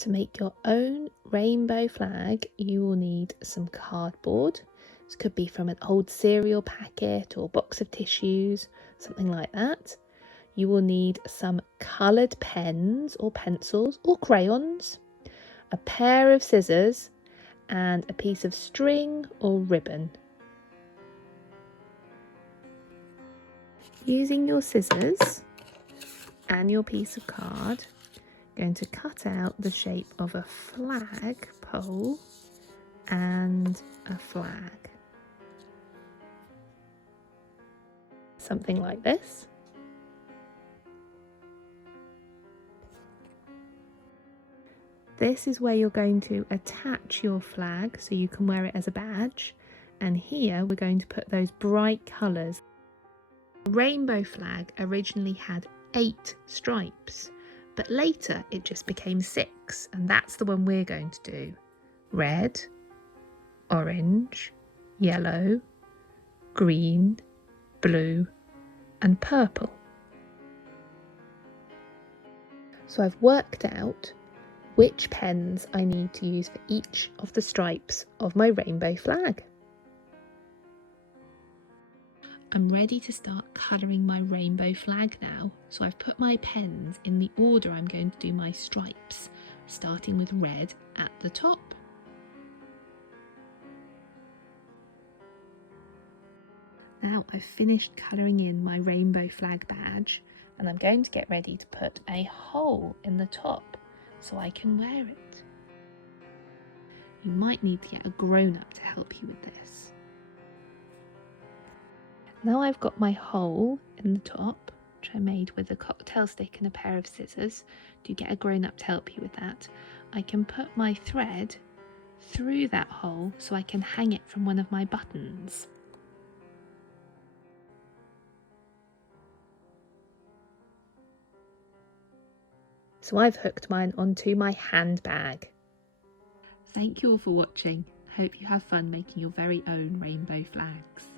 To make your own rainbow flag, you will need some cardboard. This could be from an old cereal packet or box of tissues, something like that. You will need some coloured pens or pencils or crayons, a pair of scissors, and a piece of string or ribbon. Using your scissors and your piece of card, going to cut out the shape of a flag pole and a flag. Something like this. This is where you're going to attach your flag so you can wear it as a badge. And here we're going to put those bright colours. The rainbow flag originally had 8 stripes, but later it just became 6, and that's the one we're going to do. Red, orange, yellow, green, blue and purple. So I've worked out which pens I need to use for each of the stripes of my rainbow flag. I'm ready to start colouring my rainbow flag now, so I've put my pens in the order I'm going to do my stripes, starting with red at the top. Now I've finished colouring in my rainbow flag badge, and I'm going to get ready to put a hole in the top so I can wear it. You might need to get a grown-up to help you with this. Now I've got my hole in the top, which I made with a cocktail stick and a pair of scissors. Do get a grown-up to help you with that. I can put my thread through that hole so I can hang it from one of my buttons. So I've hooked mine onto my handbag. Thank you all for watching. Hope you have fun making your very own rainbow flags.